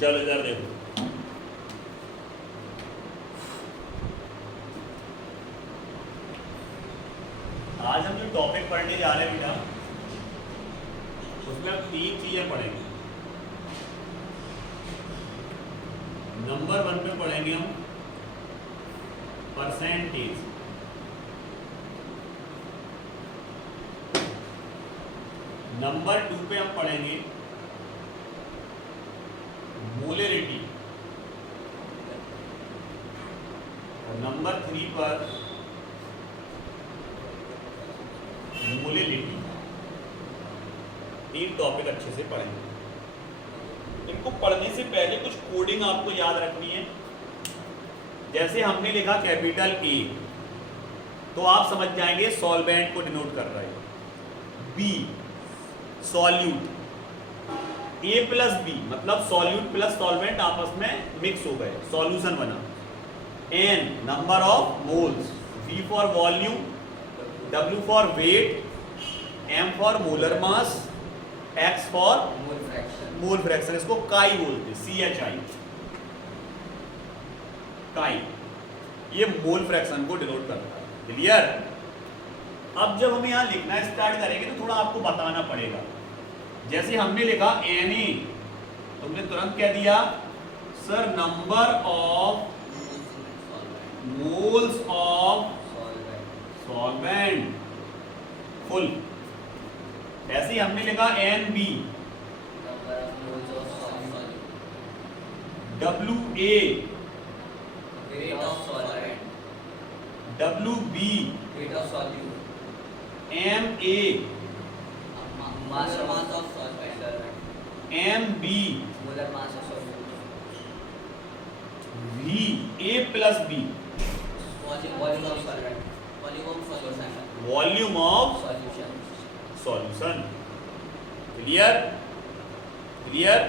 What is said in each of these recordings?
चलो इधर देखो, आज हम जो टॉपिक पढ़ने जा रहे हैं बेटा, उसमें हम 3 चीजें पढ़ेंगे। नंबर 1 पे पढ़ेंगे हम परसेंटेज, नंबर 2 पे हम पढ़ेंगे मोलरिटी, और नंबर 3 पर मोलिलिटी। 3 टॉपिक अच्छे से पढ़ेंगे। इनको पढ़ने से पहले कुछ कोडिंग आपको याद रखनी है। जैसे हमने लिखा कैपिटल ए, तो आप समझ जाएंगे सॉल्वेंट को डिनोट कर रहा है। B solute, A plus B मतलब सॉल्यूट प्लस सॉल्वेंट आपस में मिक्स हो गए, सॉल्यूशन बना। N number of moles, V for volume, W for weight, M for molar mass, X for mole fraction. इसको काई बोलते, CHI, काई। ये मोल फ्रैक्शन को डिनोट करता है। क्लियर? अब जब हम यहां लिखना स्टार्ट करेंगे तो थोड़ा आपको बताना पड़ेगा। जैसे हमने लिखा Na, तुमने तुरंत क्या दिया sir, number of moles of solvent full. ऐसे ही हमने लिखा Nb, Wa, Wb, Ma, Mb, V, A plus B, volume of solution. Clear? Clear?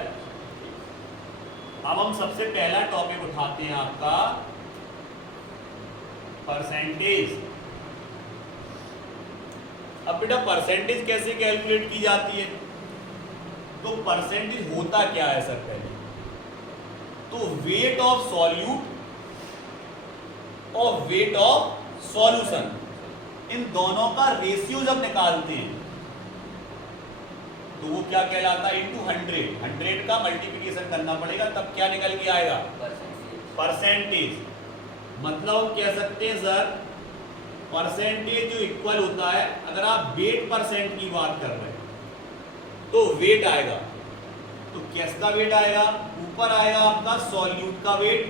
अब हम सबसे पहला टॉपिक उठाते हैं आपका परसेंटेज। अब बेटा परसेंटेज कैसे कैलकुलेट की जाती है? तो परसेंटेज होता क्या है सर? पहले तो वेट ऑफ सॉल्यूट और वेट ऑफ सॉल्यूशन, इन दोनों का रेशियो जब निकालते हैं तो वो क्या कहलाता है? इनटू 100 का मल्टीप्लिकेशन करना पड़ेगा, तब क्या निकल के आएगा? परसेंटेज। मतलब हम कह सकते हैं सर, परसेंटेज जो इक्वल होता है, अगर आप वेट परसेंट की बात कर रहे हैं तो वेट आएगा, तो किसका वेट आएगा? ऊपर आएगा आपका सॉल्यूट का वेट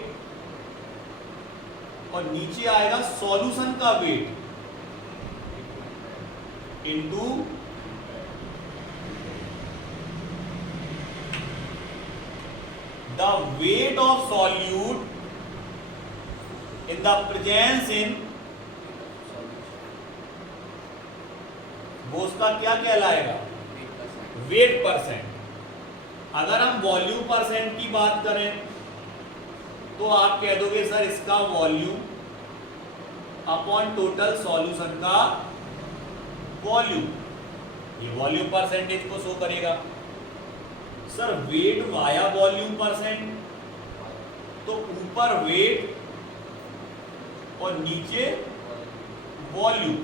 और नीचे आएगा सॉल्यूशन का weight into the weight of solute in the presence in, वो उसका क्या कहलाएगा? Wait percent. अगर हम वॉल्यूम परसेंट की बात करें तो आप कह दोगे सर इसका वॉल्यूम अपॉन टोटल सॉल्यूशन का वॉल्यूम, ये वॉल्यूम परसेंटेज को शो करेगा। Sir weight via volume percent, तो ऊपर वेट और नीचे वॉल्यूम,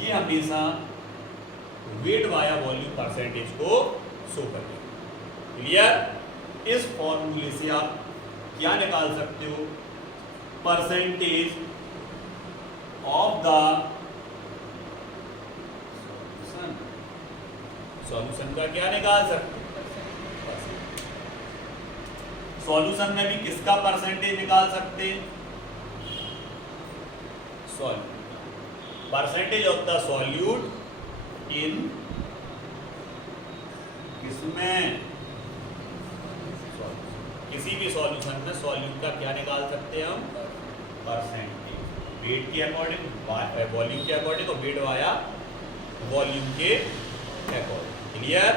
ये हमेशा वेट वाया वॉल्यूम परसेंटेज को शो करेगा। क्लियर? इस फॉर्मूले से आप क्या निकाल सकते हो? परसेंटेज ऑफ द सॉल्यूशन का क्या निकाल सकते? सॉल्यूशन में भी किसका परसेंटेज निकाल सकते हैं? Percentage of the solute in किसमें? किसी भी सॉल्यूशन में सॉल्यूट का क्या निकाल सकते हैं हम? परसेंटेज। वेट के अकॉर्डिंग, वॉल्यूम के अकॉर्डिंग, और वेट वाया वॉल्यूम के अकॉर्डिंग। क्लियर?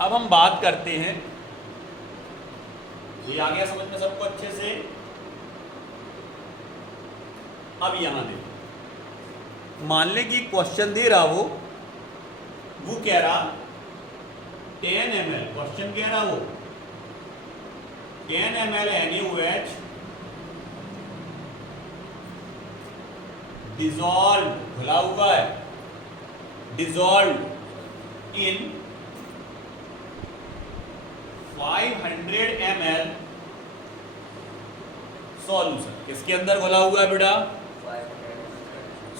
अब हम बात करते हैं, ये आ गया समझ में सबको अच्छे से? अब यहां देखो, मान ले कि क्वेश्चन दे रहा वो कह रहा 10 ml, क्वेश्चन कह रहा वो 10 ml NaOH डिजॉल्व, घुला हुआ है, डिजॉल्व इन 500 ml सॉल्यूशन। किसके अंदर घुला हुआ है बेटा?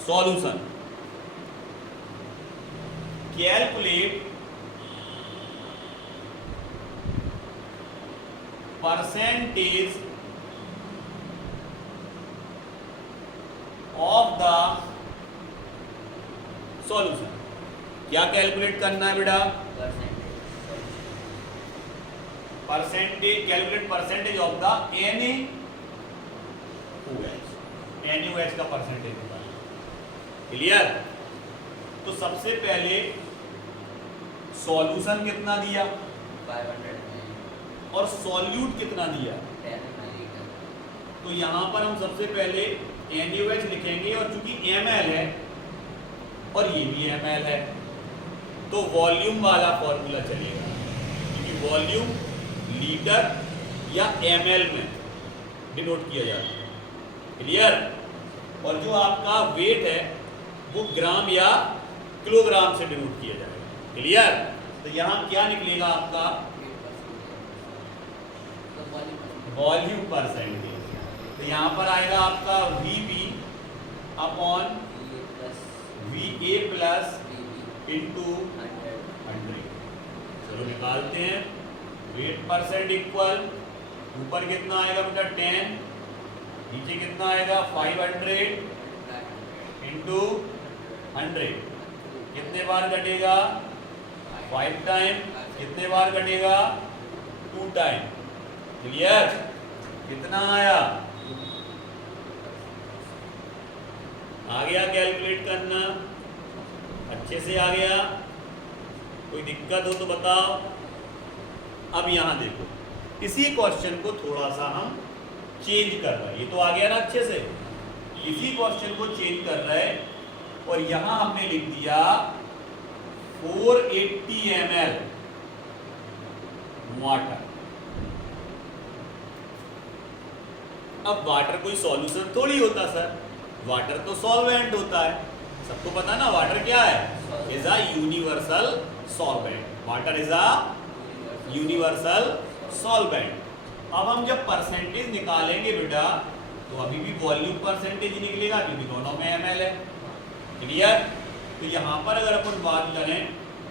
Solution. Calculate percentage of the solution. क्या कैलकुलेट करना है बेटा? Percentage, calculate percentage of the NaOH का परसेंटेज होता है। क्लियर? तो सबसे पहले सॉल्यूशन कितना दिया 500 और सॉल्यूट कितना दिया, 10 ml। तो यहां पर हम सबसे पहले NaOH लिखेंगे और चूंकि ml है और ये भी ml है तो वॉल्यूम वाला फॉर्मूला चलेगा, क्योंकि वॉल्यूम लीटर या ml में डिनोट किया जाता है। क्लियर? और जो आपका वेट है वो ग्राम या किलोग्राम से डिनोट किया जाएगा। क्लियर? तो यहाँ क्या निकलेगा आपका? Volume percentage. तो यहाँ पर आएगा आपका VB upon VA plus into 100। चलो निकालते हैं। वेट परसेंट इक्वल, ऊपर कितना आएगा बेटा 10, नीचे कितना आएगा 500 इंटू 100। कितने बार कटेगा? 5 टाइम। कितने बार कटेगा? 2 टाइम। क्लियर? कितना आया? आ गया कैलकुलेट करना? अच्छे से आ गया? कोई दिक्कत हो तो बताओ। अब यहां देखो, इसी क्वेश्चन को थोड़ा सा हम चेंज कर रहे हैं। ये तो आ गया ना अच्छे से? इसी क्वेश्चन को चेंज कर रहे हैं और यहां हमने लिख दिया 480 ml वाटर। अब वाटर कोई सॉल्यूशन थोड़ी होता सर, वाटर तो सॉल्वेंट होता है। सबको पता ना वाटर क्या है? Is a universal solvent. Water is a universal solvent. अब हम जब परसेंटेज निकालेंगे बेटा तो अभी भी वॉल्यूम परसेंटेज ही निकलेगा, क्योंकि दोनों में ml है। क्लियर? तो यहाँ पर अगर अपन बात करें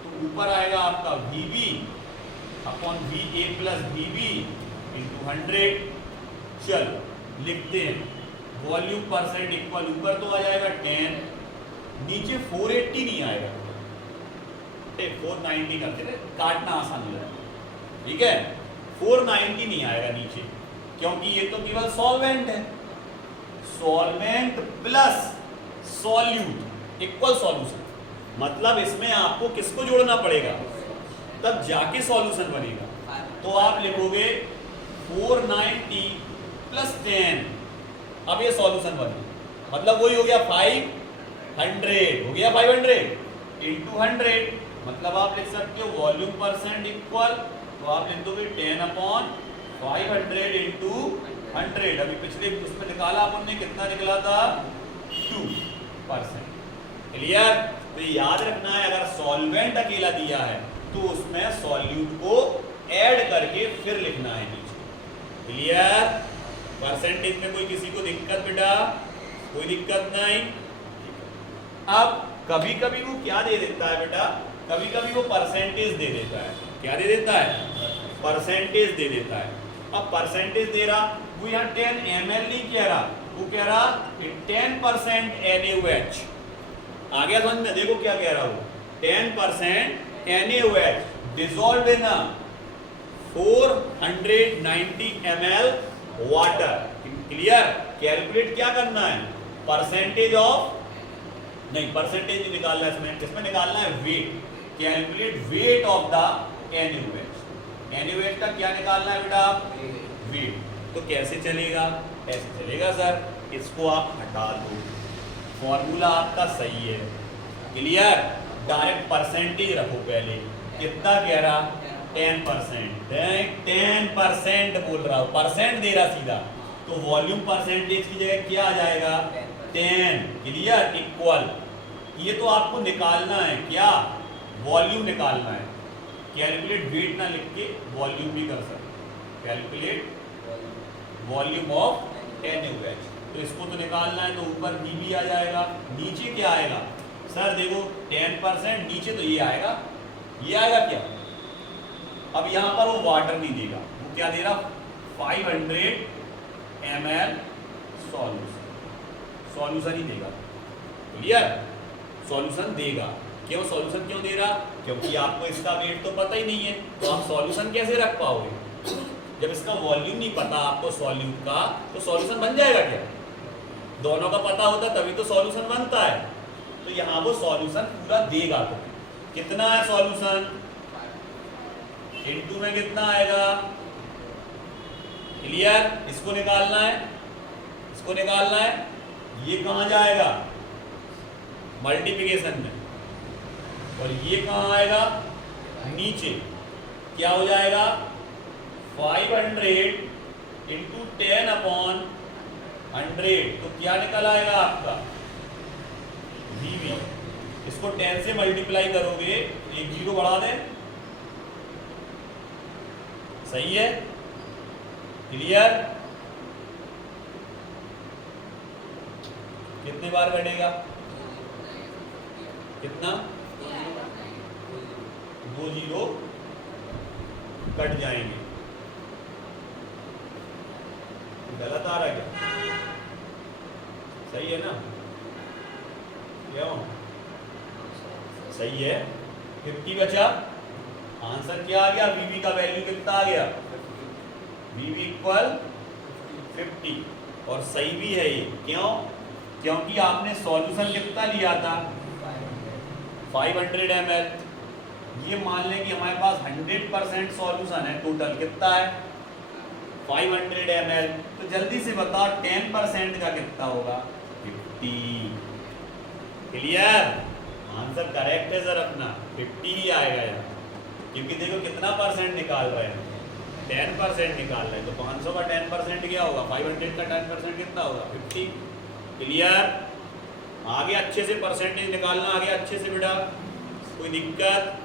तो ऊपर आएगा आपका VB upon VA plus VB into 100। चलो लिखते हैं। वॉल्यूम परसेंट इक्वल, ऊपर तो आ जाएगा 10, नीचे 480 नहीं आएगा, 490 करते थे, काटना आसान हो जाएगा। ठीक है? 490 नहीं आएगा नीचे, क्योंकि ये तो केवल सॉल्वेंट है। Solvent plus solute equal solution, मतलब इसमें आपको किसको जोड़ना पड़ेगा, तब जाके सॉल्यूशन बनेगा। तो आप लिखोगे 490 प्लस 10। अब ये सॉल्यूशन बने, मतलब वही हो गया 500, हो गया 500 इंटू 100। मतलब आप लिख सकते हो वॉल्यूम परसेंट इक्वल, तो आप लिख दोगे 10 अपॉन 500 इंटू 100। अभी पिछले उसमें निकाला अपन ने, कितना निकला था? 2%। क्लियर? तो याद रखना है, अगर सॉल्वेंट अकेला दिया है तो उसमें सॉल्यूट को ऐड करके फिर लिखना है नीचे। क्लियर? परसेंटेज में कोई किसी को दिक्कत बेटा? कोई दिक्कत नहीं। अब कभी कभी वो क्या दे देता है बेटा, कभी कभी वो परसेंटेज दे देता है। क्या दे देता है? परसेंटेज दे देता है। अब परसेंटेज दे रहा, वो यहाँ 10 ml नहीं कह रहा, वो कह रहा कि 10% NaOH। आ गया समझ में? देखो क्या कह रहा हूँ, 10% NaOH dissolved in a 490 ml water. Clear? Calculate क्या करना है? परसेंटेज ऑफ, नहीं परसेंटेज नहीं निकालना है इसमें, इसमें निकालना है weight. Calculate weight of the NaOH। NaOH का क्या निकालना है बेटा? वेट। तो कैसे चलेगा? ऐसे चलेगा सर, इसको आप हटा दो, फॉर्मूला आपका सही है। क्लियर? डायरेक्ट परसेंटेज रखो पहले। कितना कह रहा? 10%, 10% बोल रहा हूं, परसेंट दे रहा सीधा, तो वॉल्यूम परसेंटेज की जगह क्या आ जाएगा 10। Clear, equal. ये तो आपको निकालना है, क्या वॉल्यूम निकालना है। कैलकुलेट वेट ना लिख के वॉल्यूम भी कर सकते, कैलकुलेट वॉल्यूम ऑफ NaOH। तो इसको तो निकालना है, तो ऊपर Vb आ जाएगा, नीचे क्या आएगा सर देखो 10%, नीचे तो ये आएगा, ये आएगा क्या। अब यहां पर वो वाटर नहीं देगा, वो क्या दे रहा 500 ml सॉल्यूशन ही देगा। क्लियर, सॉल्यूशन देगा। क्यों सॉल्यूशन क्यों दे रहा, क्योंकि आपको इसका वेट तो पता ही नहीं है, तो आप सॉल्यूशन कैसे रख पाओगे जब इसका वॉल्यूम नहीं पता आपको सॉल्यूट का, तो सॉल्यूशन बन जाएगा क्या। दोनों का पता होता तभी तो सॉल्यूशन बनता है। तो यहाँ वो सॉल्यूशन पूरा देगा। तो कितना है सॉल्यूशन, इनटू में कितना आएगा। क्लियर, इसको निकालना है, इसको निकालना है। ये कहां जाएगा मल्टीप्लिकेशन में, और ये कहां आएगा नीचे। क्या हो जाएगा 500 इंटू 10/100, तो क्या निकल आएगा आपका Vb। इसको 10 से मल्टीप्लाई करोगे, एक जीरो बढ़ा दे, सही है। क्लियर, कितने बार कटेगा, कितना 2 जीरो कट जाएंगे। गलत आ रहा है क्या, सही है ना, क्यों सही है। 50 बचा, आंसर क्या आ गया, Vb का वैल्यू कितना आ गया, Vb इक्वल 50, और सही भी है ये। क्यों, क्योंकि आपने सॉल्यूशन कितना लिया था 500 ml। ये मान लें कि हमारे पास 100% सॉल्यूशन है, टोटल कितना है 500 ml। तो जल्दी से बताओ 10% का कितना होगा 50। क्लियर, आंसर करेक्ट है सर अपना 50 ही आएगा यार, क्योंकि देखो कितना परसेंट निकाल रहे हैं 10% निकाल रहे हैं। तो 500 का 10% क्या होगा, 500 का 10% कितना होगा 50। क्लियर, आगे अच्छे से परसेंटेज निकालना, आगे अच्छे से बेटा, कोई दिक्कत